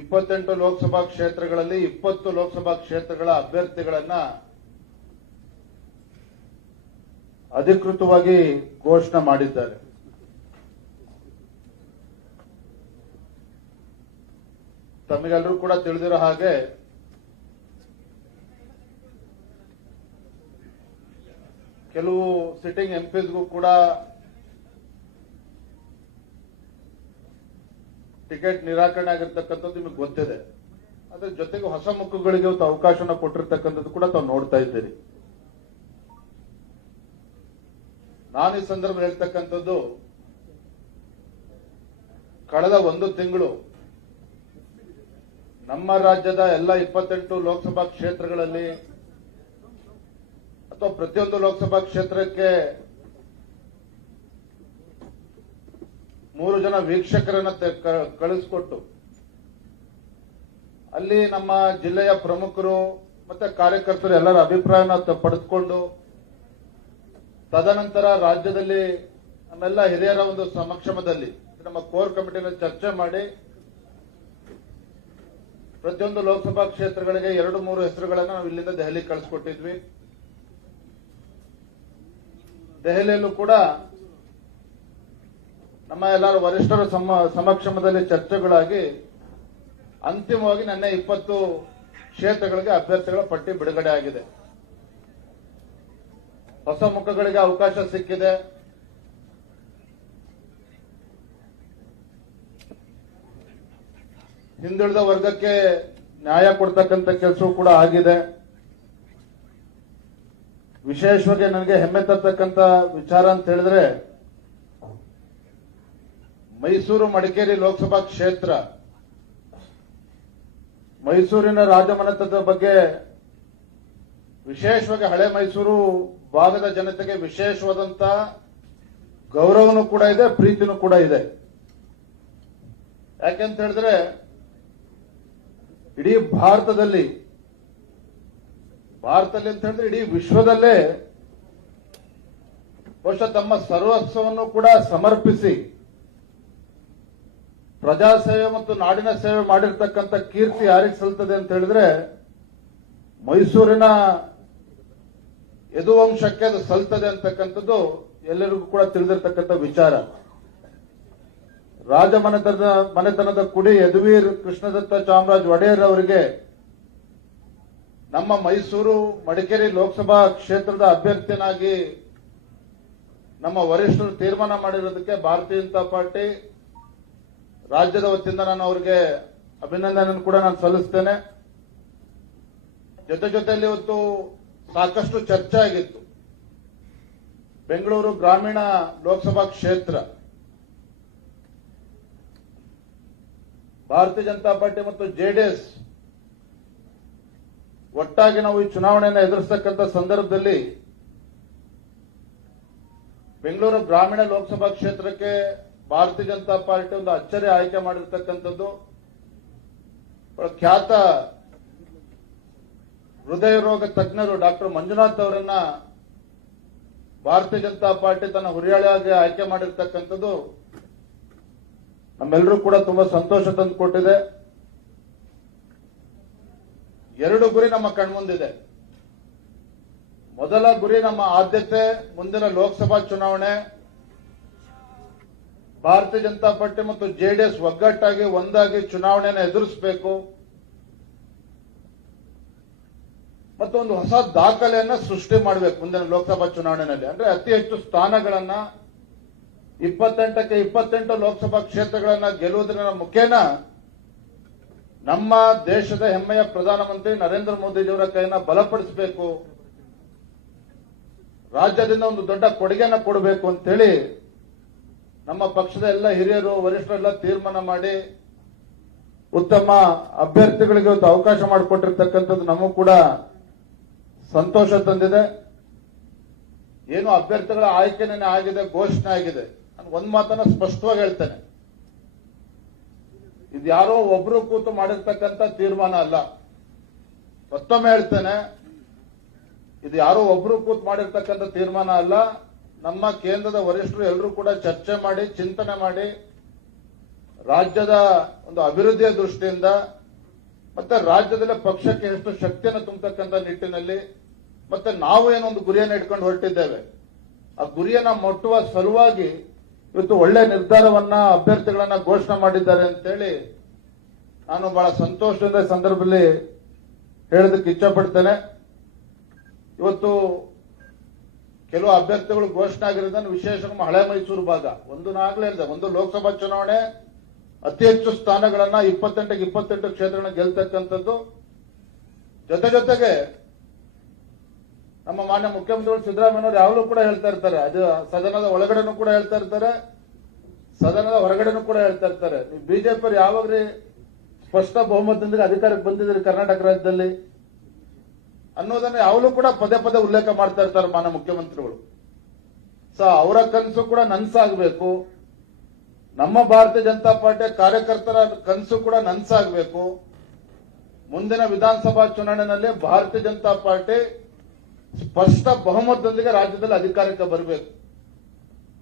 ಇಪ್ಪತ್ತೆಂಟು ಲೋಕಸಭಾ ಕ್ಷೇತ್ರಗಳಲ್ಲಿ ಇಪ್ಪತ್ತು ಲೋಕಸಭಾ ಕ್ಷೇತ್ರಗಳ ಅಭ್ಯರ್ಥಿಗಳನ್ನ ಅಧಿಕೃತವಾಗಿ ಘೋಷಣೆ ಮಾಡಿದ್ದಾರೆ. ತಮಗೆಲ್ಲರೂ ಕೂಡ ತಿಳಿದಿರೋ ಹಾಗೆ ಕೆಲವು ಸಿಟ್ಟಿಂಗ್ ಎಂಪಿಸ್ಗೂ ಕೂಡ ಟಿಕೆಟ್ ನಿರಾಕರಣೆ ಆಗಿರ್ತಕ್ಕಂಥದ್ದು ನಿಮಗೆ ಗೊತ್ತಿದೆ. ಅದ್ರ ಜೊತೆಗೆ ಹೊಸ ಮುಖಗಳಿಗೆ ಇವತ್ತು ಅವಕಾಶನ ಕೊಟ್ಟಿರ್ತಕ್ಕಂಥದ್ದು ಕೂಡ ತಾವು ನೋಡ್ತಾ ಇದ್ದೀರಿ. ನಾನು ಈ ಸಂದರ್ಭ ಹೇಳ್ತಕ್ಕಂಥದ್ದು, ಕಳೆದ ಒಂದು ತಿಂಗಳು ನಮ್ಮ ರಾಜ್ಯದ ಎಲ್ಲ ಇಪ್ಪತ್ತೆಂಟು ಲೋಕಸಭಾ ಕ್ಷೇತ್ರಗಳಲ್ಲಿ ಅಥವಾ ಪ್ರತಿಯೊಂದು ಲೋಕಸಭಾ ಕ್ಷೇತ್ರಕ್ಕೆ ಮೂರು ಜನ ವೀಕ್ಷಕರನ್ನ ಕಳಿಸ್ಕೊಟ್ಟು, ಅಲ್ಲಿ ನಮ್ಮ ಜಿಲ್ಲೆಯ ಪ್ರಮುಖರು ಮತ್ತೆ ಕಾರ್ಯಕರ್ತರು ಎಲ್ಲರ ಅಭಿಪ್ರಾಯನ ಪಡೆದುಕೊಂಡು, ತದನಂತರ ರಾಜ್ಯದಲ್ಲಿ ನಮ್ಮೆಲ್ಲ ಹಿರಿಯರ ಒಂದು ಸಮಕ್ಷಮದಲ್ಲಿ ನಮ್ಮ ಕೋರ್ ಕಮಿಟಿನ ಚರ್ಚೆ ಮಾಡಿ, ಪ್ರತಿಯೊಂದು ಲೋಕಸಭಾ ಕ್ಷೇತ್ರಗಳಿಗೆ ಎರಡು ಮೂರು ಹೆಸರುಗಳನ್ನು ನಾವು ಇಲ್ಲಿಂದ ದೆಹಲಿ ಕಳಿಸ್ಕೊಟ್ಟಿದ್ವಿ. ದೆಹಲಿಯಲ್ಲೂ ಕೂಡ ನಮ್ಮ ಎಲ್ಲರೂ ವರಿಷ್ಠರ ಸಮ- ಸಮಕ್ಷಮದಲ್ಲಿ ಚರ್ಚೆಗಳಾಗಿ ಅಂತಿಮವಾಗಿ ನನ್ನ ಇಪ್ಪತ್ತು ಕ್ಷೇತ್ರಗಳಿಗೆ ಅಭ್ಯರ್ಥಿಗಳ ಪಟ್ಟಿ ಬಿಡುಗಡೆ ಆಗಿದೆ. ಹೊಸ ಮುಖಗಳಿಗೆ ಅವಕಾಶ ಸಿಕ್ಕಿದೆ. ಹಿಂದುಳಿದ ವರ್ಗಕ್ಕೆ ನ್ಯಾಯ ಕೊಡ್ತಕ್ಕಂಥ ಕೆಲಸವೂ ಕೂಡ ಆಗಿದೆ. ವಿಶೇಷವಾಗಿ ನನಗೆ ಹೆಮ್ಮೆ ತರ್ತಕ್ಕಂಥ ವಿಚಾರ ಅಂತ ಹೇಳಿದ್ರೆ ಮೈಸೂರು ಮಡಿಕೇರಿ ಲೋಕಸಭಾ ಕ್ಷೇತ್ರ. ಮೈಸೂರಿನ ರಾಜಮನೆತನದ ಬಗ್ಗೆ ವಿಶೇಷವಾಗಿ ಹಳೆ ಮೈಸೂರು ಭಾಗದ ಜನತೆಗೆ ವಿಶೇಷವಾದಂತ ಗೌರವನೂ ಕೂಡ ಇದೆ, ಪ್ರೀತಿನೂ ಕೂಡ ಇದೆ. ಯಾಕೆಂತ ಹೇಳಿದ್ರೆ, ಇಡೀ ಭಾರತದಲ್ಲಿ ಭಾರತದಲ್ಲಿ ಅಂತ ಹೇಳಿದ್ರೆ ಇಡೀ ವಿಶ್ವದಲ್ಲೇ ಬಹುಶಃ ತಮ್ಮ ಸರ್ವಸ್ವವನ್ನು ಕೂಡ ಸಮರ್ಪಿಸಿ ಪ್ರಜಾಸೇವೆ ಮತ್ತು ನಾಡಿನ ಸೇವೆ ಮಾಡಿರ್ತಕ್ಕಂಥ ಕೀರ್ತಿ ಯಾರಿಗೆ ಸಲ್ತದೆ ಅಂತ ಹೇಳಿದ್ರೆ, ಮೈಸೂರಿನ ಯದುವಂಶಕ್ಕೆ ಅದು ಸಲ್ತದೆ ಅಂತಕ್ಕಂಥದ್ದು ಎಲ್ಲರಿಗೂ ಕೂಡ ತಿಳಿದಿರ್ತಕ್ಕಂಥ ವಿಚಾರ. ರಾಜಮನೆತನದ, ಮನೆತನದ ಕುಡಿ ಯದುವೀರ್ ಕೃಷ್ಣದತ್ತ ಚಾಮರಾಜ್ ಒಡೆಯರ್ ಅವರಿಗೆ ನಮ್ಮ ಮೈಸೂರು ಮಡಿಕೇರಿ ಲೋಕಸಭಾ ಕ್ಷೇತ್ರದ ಅಭ್ಯರ್ಥಿನಾಗಿ ನಮ್ಮ ವರಿಷ್ಠರು ತೀರ್ಮಾನ ಮಾಡಿರೋದಕ್ಕೆ ಭಾರತೀಯ ಜನತಾ ಪಾರ್ಟಿ ರಾಜ್ಯದ ವತಿಯಿಂದ ನಾನು ಅವರಿಗೆ ಅಭಿನಂದನೆ ಕೂಡ ನಾನು ಸಲ್ಲಿಸ್ತೇನೆ. ಜೊತೆ ಜೊತೆಯಲ್ಲಿ ಇವತ್ತು ಸಾಕಷ್ಟು ಚರ್ಚೆ ಆಗಿತ್ತು. ಬೆಂಗಳೂರು ಗ್ರಾಮೀಣ ಲೋಕಸಭಾ ಕ್ಷೇತ್ರ. ಭಾರತೀಯ ಜನತಾ ಪಾರ್ಟಿ ಮತ್ತು ಜೆಡಿಎಸ್ ಒಟ್ಟಾಗಿ ನಾವು ಈ ಚುನಾವಣೆಯನ್ನು ಎದುರಿಸತಕ್ಕಂಥ ಸಂದರ್ಭದಲ್ಲಿ ಬೆಂಗಳೂರು ಗ್ರಾಮೀಣ ಲೋಕಸಭಾ ಕ್ಷೇತ್ರಕ್ಕೆ ಭಾರತೀಯ ಜನತಾ ಪಾರ್ಟಿ ಒಂದು ಅಚ್ಚರಿ ಆಯ್ಕೆ ಮಾಡಿರ್ತಕ್ಕಂಥದ್ದು. ಖ್ಯಾತ ಹೃದಯ ರೋಗ ತಜ್ಞರು ಡಾಕ್ಟರ್ ಮಂಜುನಾಥ್ ಅವರನ್ನ ಭಾರತೀಯ ಜನತಾ ಪಾರ್ಟಿ ತನ್ನ ಹುರಿಯಾಳಿಯಾಗಿ ಆಯ್ಕೆ ಮಾಡಿರ್ತಕ್ಕಂಥದ್ದು. ನಮ್ಮೆಲ್ಲರೂ ಕೂಡ ತುಂಬಾ ಸಂತೋಷ ತಂದು ಕೊಟ್ಟಿದೆ. ಎರಡು ಗುರಿ ನಮ್ಮ ಕಣ್ಮುಂದಿದೆ. ಮೊದಲ ಗುರಿ ನಮ್ಮ ಆದ್ಯತೆ, ಮುಂದಿನ ಲೋಕಸಭಾ ಚುನಾವಣೆ. ಭಾರತೀಯ ಜನತಾ ಪಾರ್ಟಿ ಮತ್ತು ಜೆಡಿಎಸ್ ಒಗ್ಗಟ್ಟಾಗಿ ಒಂದಾಗಿ ಚುನಾವಣೆಯನ್ನು ಎದುರಿಸಬೇಕು. ಮತ್ತು ಒಂದು ಹೊಸ ದಾಖಲೆಯನ್ನ ಸೃಷ್ಟಿ ಮಾಡಬೇಕು ಮುಂದಿನ ಲೋಕಸಭಾ ಚುನಾವಣೆಯಲ್ಲಿ. ಅಂದ್ರೆ ಅತಿ ಹೆಚ್ಚು ಸ್ಥಾನಗಳನ್ನ ಇಪ್ಪತ್ತೆಂಟಕ್ಕೆ ಇಪ್ಪತ್ತೆಂಟು ಲೋಕಸಭಾ ಕ್ಷೇತ್ರಗಳನ್ನ ಗೆಲ್ಲುವುದರ ಮುಖೇನ ನಮ್ಮ ದೇಶದ ಹೆಮ್ಮೆಯ ಪ್ರಧಾನಮಂತ್ರಿ ನರೇಂದ್ರ ಮೋದಿಜಿಯವರ ಕೈನ ಬಲಪಡಿಸಬೇಕು. ರಾಜ್ಯದಿಂದ ಒಂದು ದೊಡ್ಡ ಕೊಡುಗೆಯನ್ನು ಕೊಡಬೇಕು ಅಂತೇಳಿ ನಮ್ಮ ಪಕ್ಷದ ಎಲ್ಲ ಹಿರಿಯರು, ವರಿಷ್ಠರೆಲ್ಲ ತೀರ್ಮಾನ ಮಾಡಿ ಉತ್ತಮ ಅಭ್ಯರ್ಥಿಗಳಿಗೆ ಒಂದು ಅವಕಾಶ ಮಾಡಿಕೊಟ್ಟಿರ್ತಕ್ಕಂಥದ್ದು ನಮಗೂ ಕೂಡ ಸಂತೋಷ ತಂದಿದೆ. ಏನು ಅಭ್ಯರ್ಥಿಗಳ ಆಯ್ಕೆನೇ ಆಗಿದೆ, ಘೋಷಣೆ ಆಗಿದೆ. ನಾನು ಒಂದ್ ಮಾತನ್ನ ಸ್ಪಷ್ಟವಾಗಿ ಹೇಳ್ತೇನೆ. ಇದು ಯಾರೋ ಒಬ್ರು ಕೂತು ಮಾಡಿರ್ತಕ್ಕಂಥ ತೀರ್ಮಾನ ಅಲ್ಲ. ಮತ್ತೊಮ್ಮೆ ಹೇಳ್ತೇನೆ, ಇದು ಯಾರೋ ಒಬ್ರು ಕೂತು ಮಾಡಿರ್ತಕ್ಕಂಥ ತೀರ್ಮಾನ ಅಲ್ಲ. ನಮ್ಮ ಕೇಂದ್ರದ ವರಿಷ್ಠರು ಎಲ್ಲರೂ ಕೂಡ ಚರ್ಚೆ ಮಾಡಿ, ಚಿಂತನೆ ಮಾಡಿ, ರಾಜ್ಯದ ಒಂದು ಅಭಿವೃದ್ಧಿಯ ದೃಷ್ಟಿಯಿಂದ ಮತ್ತೆ ರಾಜ್ಯದಲ್ಲಿ ಪಕ್ಷಕ್ಕೆ ಎಷ್ಟು ಶಕ್ತಿಯನ್ನು ತುಂಬತಕ್ಕಂಥ ನಿಟ್ಟಿನಲ್ಲಿ ಮತ್ತೆ ನಾವು ಏನೊಂದು ಗುರಿಯನ್ನು ಇಟ್ಕೊಂಡು ಹೊರಟಿದ್ದೇವೆ. ಆ ಗುರಿಯನ್ನ ಮುಟ್ಟುವ ಸಲುವಾಗಿ ಇವತ್ತು ಒಳ್ಳೆ ನಿರ್ಧಾರವನ್ನ ಅಭ್ಯರ್ಥಿಗಳನ್ನ ಘೋಷಣೆ ಮಾಡಿದ್ದಾರೆ ಅಂತೇಳಿ ನಾನು ಬಹಳ ಸಂತೋಷದಿಂದ ಸಂದರ್ಭದಲ್ಲಿ ಹೇಳೋದಕ್ಕೆ ಇಚ್ಛಪಡ್ತೇನೆ. ಇವತ್ತು ಕೆಲವು ಅಭ್ಯರ್ಥಿಗಳು ಘೋಷಣೆ ಆಗಿರೋದನ್ನು ವಿಶೇಷ ನಮ್ಮ ಹಳೆ ಮೈಸೂರು ಭಾಗ. ಒಂದು ನಾಗ್ಲೇ ಇಲ್ಲ ಒಂದು ಲೋಕಸಭಾ ಚುನಾವಣೆ, ಅತಿ ಹೆಚ್ಚು ಸ್ಥಾನಗಳನ್ನ ಇಪ್ಪತ್ತೆಂಟಕ್ಕೆ ಇಪ್ಪತ್ತೆಂಟು ಕ್ಷೇತ್ರಗಳನ್ನ ಗೆಲ್ತಕ್ಕಂಥದ್ದು. ಜೊತೆ ಜೊತೆಗೆ ನಮ್ಮ ಮಾನ್ಯ ಮುಖ್ಯಮಂತ್ರಿಗಳು ಸಿದ್ದರಾಮಯ್ಯನವರು ಯಾವಾಗಲೂ ಕೂಡ ಹೇಳ್ತಾ ಇರ್ತಾರೆ. ಅದು ಸದನದ ಒಳಗಡೆನೂ ಕೂಡ ಹೇಳ್ತಾ ಇರ್ತಾರೆ. ಸದನದ ಹೊರಗಡೆನೂ ಕೂಡ ಹೇಳ್ತಾ ಇರ್ತಾರೆ. ನೀವು ಬಿಜೆಪಿ ಯಾವಾಗ್ರಿ ಸ್ಪಷ್ಟ ಬಹುಮತದೊಂದಿಗೆ ಅಧಿಕಾರಕ್ಕೆ ಬಂದಿದ್ರಿ ಕರ್ನಾಟಕ ರಾಜ್ಯದಲ್ಲಿ? ಅನ್ನೋದನ್ನ ಯಾವಾಗಲೂ ಕೂಡ ಪದೇ ಪದೇ ಉಲ್ಲೇಖ ಮಾಡ್ತಾ ಇರ್ತಾರೆ ಮಾನ ಮುಖ್ಯಮಂತ್ರಿಗಳು. ಸೊ ಅವರ ಕನಸು ಕೂಡ ನನ್ಸಾಗಬೇಕು. ನಮ್ಮ ಭಾರತೀಯ ಜನತಾ ಪಾರ್ಟಿ ಕಾರ್ಯಕರ್ತರ ಕನಸು ಕೂಡ ನನ್ಸಾಗಬೇಕು. ಮುಂದಿನ ವಿಧಾನಸಭಾ ಚುನಾವಣೆಯಲ್ಲಿ ಭಾರತೀಯ ಜನತಾ ಪಾರ್ಟಿ ಸ್ಪಷ್ಟ ಬಹುಮತದೊಂದಿಗೆ ರಾಜ್ಯದಲ್ಲಿ ಅಧಿಕಾರಕ್ಕೆ ಬರಬೇಕು.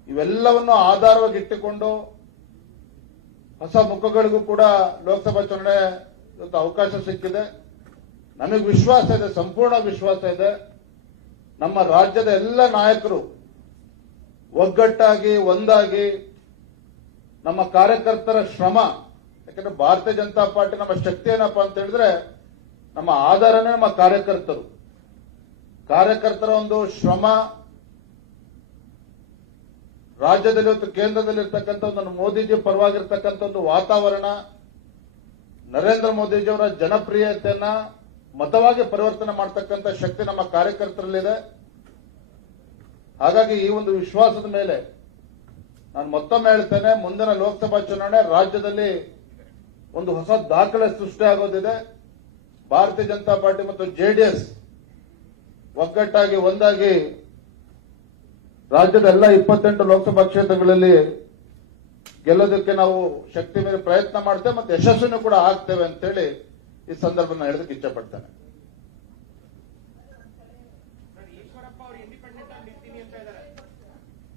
ಇವೆಲ್ಲವನ್ನು ಆಧಾರವಾಗಿ ಇಟ್ಟುಕೊಂಡು ಹೊಸ ಮುಖಗಳಿಗೂ ಕೂಡ ಲೋಕಸಭಾ ಚುನಾವಣೆ ಅವಕಾಶ ಸಿಕ್ಕಿದೆ. ನಮಗೆ ವಿಶ್ವಾಸ ಇದೆ, ಸಂಪೂರ್ಣ ವಿಶ್ವಾಸ ಇದೆ. ನಮ್ಮ ರಾಜ್ಯದ ಎಲ್ಲ ನಾಯಕರು ಒಗ್ಗಟ್ಟಾಗಿ, ಒಂದಾಗಿ ನಮ್ಮ ಕಾರ್ಯಕರ್ತರ ಶ್ರಮ, ಯಾಕಂದ್ರೆ ಭಾರತೀಯ ಜನತಾ ಪಾರ್ಟಿ ನಮ್ಮ ಶಕ್ತಿ ಏನಪ್ಪಾ ಅಂತ ಹೇಳಿದ್ರೆ ನಮ್ಮ ಆಧಾರನೇ ನಮ್ಮ ಕಾರ್ಯಕರ್ತರು. ಕಾರ್ಯಕರ್ತರ ಒಂದು ಶ್ರಮ, ರಾಜ್ಯದಲ್ಲಿ ಇವತ್ತು ಕೇಂದ್ರದಲ್ಲಿ ಇರ್ತಕ್ಕಂಥ ಒಂದು ಮೋದಿಜಿ ಪರವಾಗಿರ್ತಕ್ಕಂಥ ಒಂದು ವಾತಾವರಣ, ನರೇಂದ್ರ ಮೋದಿಜಿಯವರ ಜನಪ್ರಿಯತೆಯನ್ನ ಮತವಾಗಿ ಪರಿವರ್ತನೆ ಮಾಡ್ತಕ್ಕಂಥ ಶಕ್ತಿ ನಮ್ಮ ಕಾರ್ಯಕರ್ತರಲ್ಲಿದೆ. ಹಾಗಾಗಿ ಈ ಒಂದು ವಿಶ್ವಾಸದ ಮೇಲೆ ನಾನು ಮತ್ತೊಮ್ಮೆ ಹೇಳ್ತೇನೆ, ಮುಂದಿನ ಲೋಕಸಭಾ ಚುನಾವಣೆ ರಾಜ್ಯದಲ್ಲಿ ಒಂದು ಹೊಸ ದಾಖಲೆ ಸೃಷ್ಟಿ ಆಗೋದಿದೆ. ಭಾರತೀಯ ಜನತಾ ಪಾರ್ಟಿ ಮತ್ತು ಜೆಡಿಎಸ್ ಒಗ್ಗಟ್ಟಾಗಿ ಒಂದಾಗಿ ರಾಜ್ಯದ ಎಲ್ಲ ಇಪ್ಪತ್ತೆಂಟು ಲೋಕಸಭಾ ಕ್ಷೇತ್ರಗಳಲ್ಲಿ ಗೆಲ್ಲೋದಕ್ಕೆ ನಾವು ಶಕ್ತಿ ಮೇಲೆ ಪ್ರಯತ್ನ ಮಾಡ್ತೇವೆ ಮತ್ತು ಯಶಸ್ಸನ್ನು ಕೂಡ ಆಗ್ತೇವೆ ಅಂತೇಳಿ ಈ ಸಂದರ್ಭ ಹೇಳೋದಕ್ಕೆ ಇಚ್ಛಪಡ್ತೇನೆ